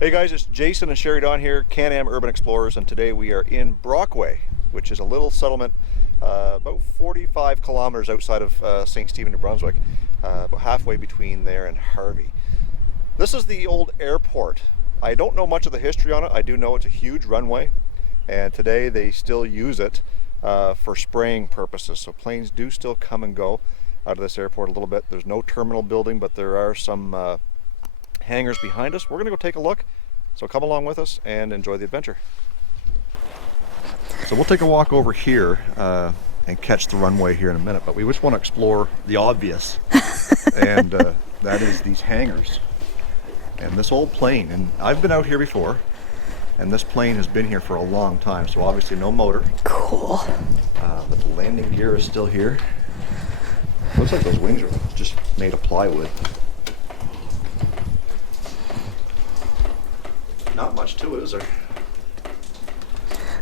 Hey guys, it's Jason and Sherry Don here, Can-Am Urban Explorers, and today we are in Brockway, which is a little settlement about 45 kilometers outside of St. Stephen, New Brunswick, about halfway between there and Harvey. This is the old airport. I don't know much of the history on it. I do know it's a huge runway, and today they still use it for spraying purposes. So planes do still come and go out of this airport a little bit. There's no terminal building, but there are some hangars behind us. We're going to go take a look, so come along with us and enjoy the adventure. So we'll take a walk over here and catch the runway here in a minute, but we just want to explore the obvious, and that is these hangars and this old plane. And I've been out here before, and this plane has been here for a long time, so obviously no motor. Cool. But the landing gear is still here. Looks like those wings are just made of plywood. Not much to it, is there?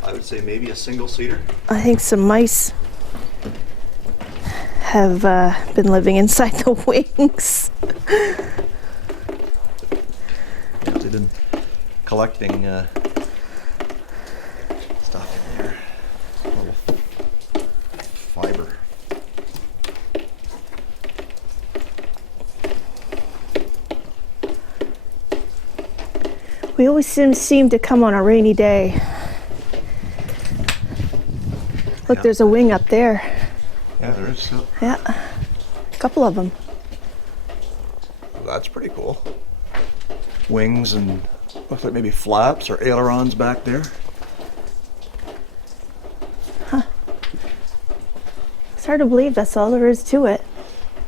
I would say maybe a single seater. I think some mice have been living inside the wings. Yeah, they've been collecting stuff in there. A little fiber. We always seem to come on a rainy day. Look, Yeah. there's a wing up there. Yeah, there is. Yeah, a couple of them. Well, that's pretty cool. Wings and looks like maybe flaps or ailerons back there. It's hard to believe that's all there is to it.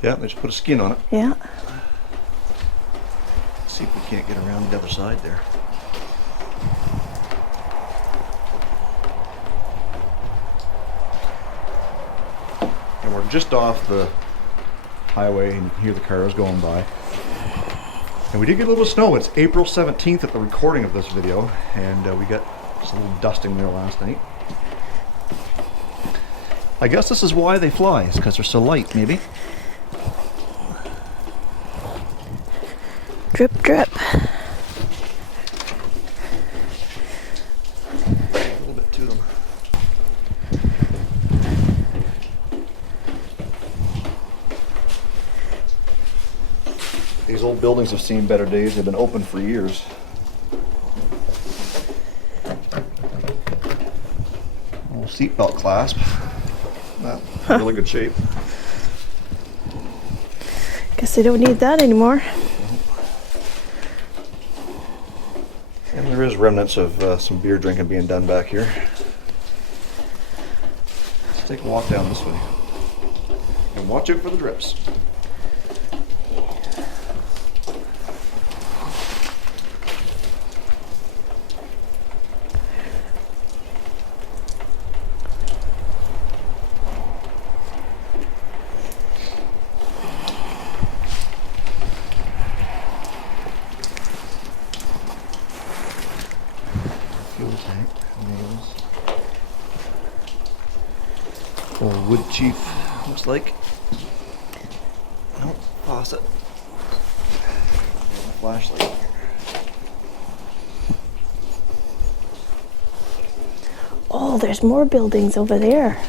Yeah, they just put a skin on it. Yeah. Let's see if we can't get around the other side there. And we're just off the highway, and you can hear the cars going by. And we did get a little snow. It's April 17th at the recording of this video, and we got just a little dusting there last night. I guess this is why they fly, is because they're so light, maybe. Drip, drip. A little bit to them. These old buildings have seen better days. They've been open for years. Little seatbelt clasp. That's in really good shape. Guess they don't need that anymore. And there is remnants of some beer drinking being done back here. Let's take a walk down this way. And watch out for the drips. Fuel tank, nails. Old wood chief, looks like. Nope, faucet. And a flashlight. Oh, there's more buildings over there.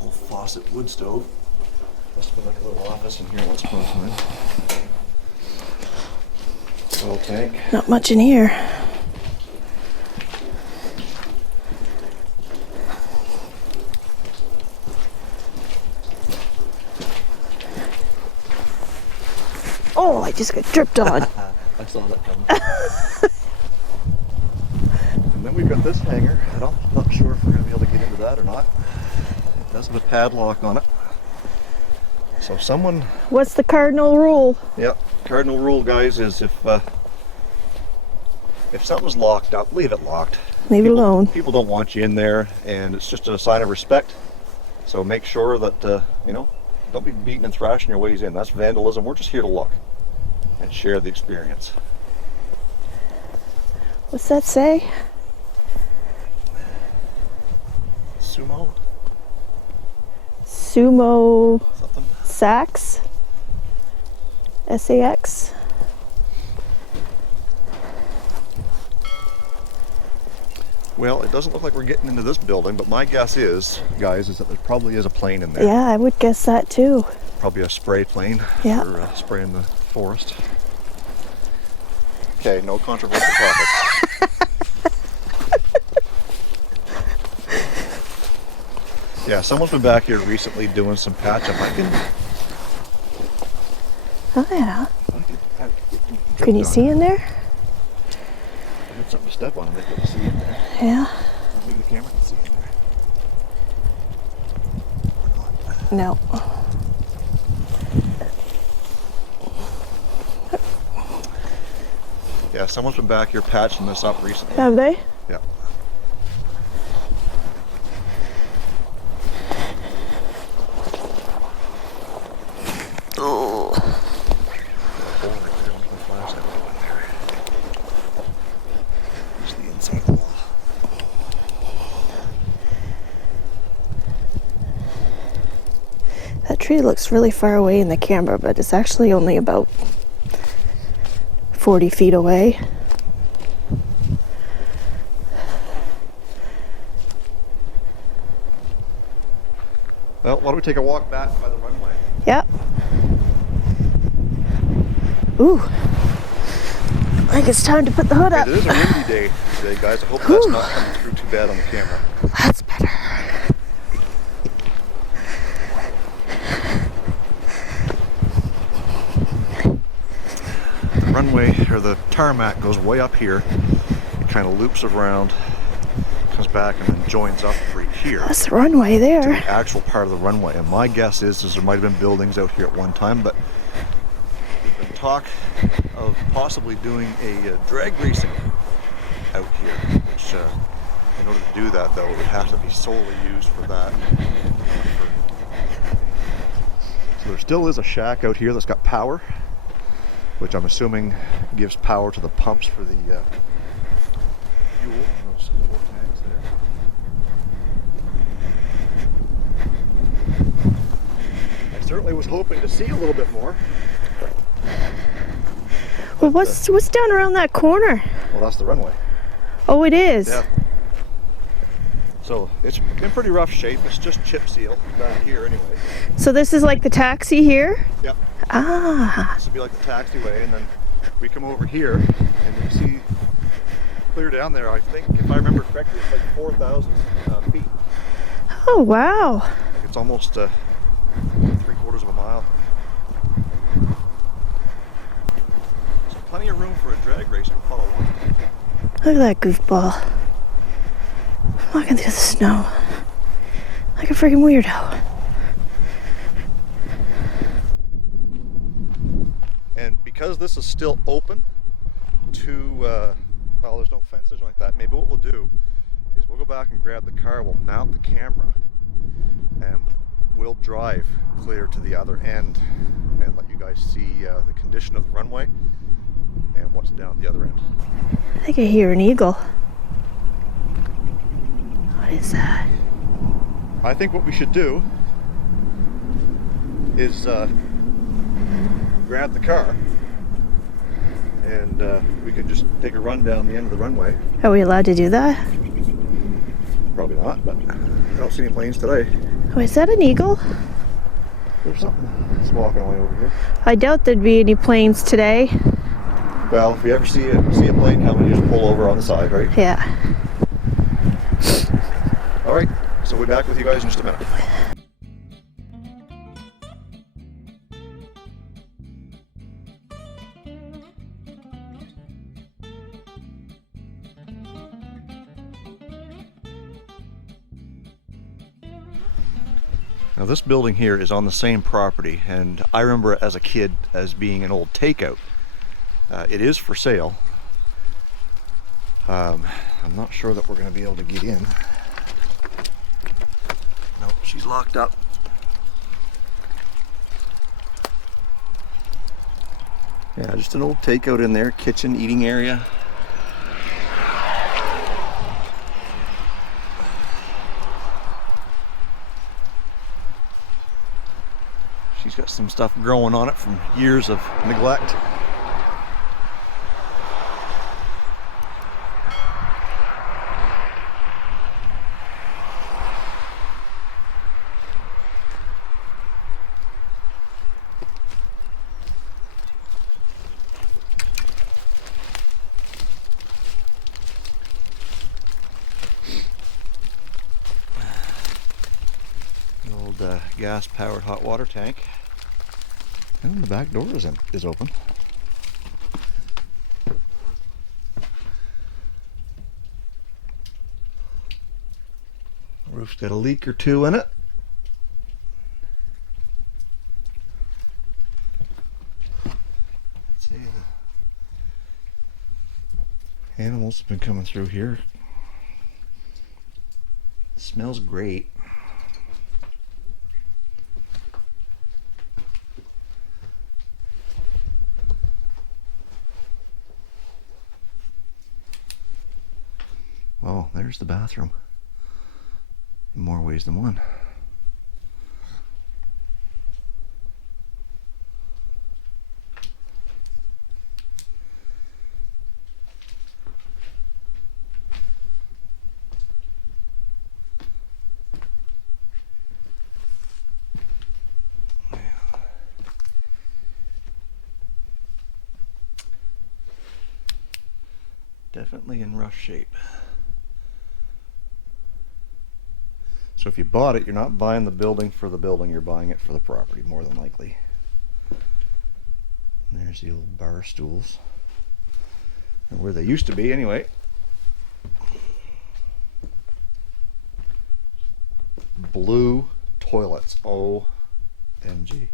Old faucet wood stove. Must have been like a little office in here once upon a time. Oil tank. Not much in here. Oh, I just got dripped on. I saw that coming. And then we've got this hanger. I'm not sure if we're going to be able to get into that or not. It does have a padlock on it. So someone... What's the cardinal rule? Yeah, cardinal rule, guys, is if something's locked up, leave it locked. Leave it alone. People don't want you in there, and it's just a sign of respect. So make sure that, you know, don't be beating and thrashing your ways in. That's vandalism. We're just here to look and share the experience. What's that say? Sumo? Sumo Something. Sax? SAX? Well, it doesn't look like we're getting into this building, but my guess is, guys, is that there probably is a plane in there. Yeah, I would guess that too. Probably a spray plane Yeah. for spraying the forest. Okay, no controversial topics. Yeah, someone's been back here recently doing some patch-up. Oh yeah. Can you see in there? I got something to step on. I might be able to see in there. Yeah. Maybe the camera can see in there. No. Yeah, someone's been back here patching this up recently. Have they? Yeah. Oh. There's the inside wall. That tree looks really far away in the camera, but it's actually only about 40 feet away. Well, why don't we take a walk back by the runway? Yep. Ooh. I think it's time to put the hood up. It is a windy day today, guys. I hope that's not coming through too bad on the camera. That's better. The runway, or the tarmac, goes way up here. It kind of loops around, comes back, and then joins up right here. That's the runway there. The actual part of the runway. And my guess is there might have been buildings out here at one time, but there's been talk of possibly doing a drag racing out here, which in order to do that, though, it would have to be solely used for that. So there still is a shack out here that's got power, which I'm assuming gives power to the pumps for the fuel in those 4 tanks there. I certainly was hoping to see a little bit more. Well, what's down around that corner? Well, that's the runway. Oh, it is. Yeah. So it's in pretty rough shape. It's just chip seal back here anyway. So this is like the taxi here? Yep. Ah. This would be like the taxiway, and then we come over here and you see clear down there. I think, if I remember correctly, it's like 4,000 feet. Oh, wow. It's almost 3/4 of a mile. So plenty of room for a drag race to follow on. Look at that goofball. Walking through the snow. Like a freaking weirdo. And because this is still open to, well, there's no fences like that, maybe what we'll do is we'll go back and grab the car, we'll mount the camera, and we'll drive clear to the other end and let you guys see the condition of the runway and what's down at the other end. I think I hear an eagle. What is that? I think what we should do is grab the car and we can just take a run down the end of the runway. Are we allowed to do that? Probably not, but I don't see any planes today. Oh, is that an eagle? There's something that's walking away over here. I doubt there'd be any planes today. Well, if you ever see a plane coming, you just pull over on the side, right? Yeah. All right, so we'll be back with you guys in just a minute. Now this building here is on the same property, and I remember it as a kid as being an old takeout. It is for sale. I'm not sure that we're going to be able to get in. No, she's locked up. Yeah, just an old takeout in there, kitchen, eating area. She's got some stuff growing on it from years of neglect. gas-powered hot water tank. And the back door is open. Roof's got a leak or two in it. Let's see. The animals have been coming through here. It smells great. Oh, there's the bathroom. In more ways than one. Definitely in rough shape. So if you bought it, you're not buying the building for the building, you're buying it for the property, more than likely. And there's the old bar stools. Or where they used to be, anyway. Blue toilets. OMG.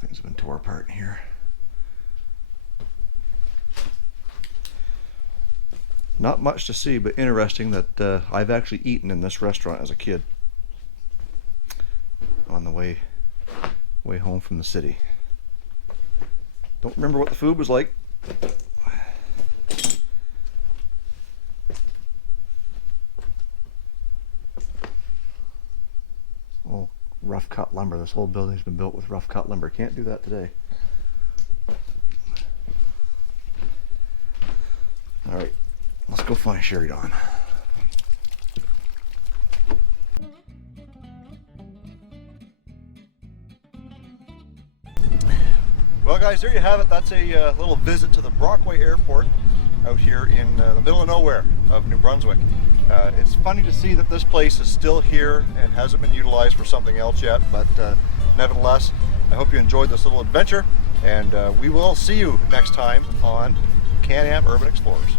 Things have been tore apart in here. Not much to see, but interesting that I've actually eaten in this restaurant as a kid on the way home from the city. Don't remember what the food was like. Oh, rough cut lumber. This whole building's been built with rough cut lumber. Can't do that today. All right, let's go find Sherry Dawn. Well, guys, there you have it. That's a little visit to the Brockway Airport out here in the middle of nowhere of New Brunswick. It's funny to see that this place is still here and hasn't been utilized for something else yet, but nevertheless, I hope you enjoyed this little adventure, and we will see you next time on Can-Am Urban Explorers.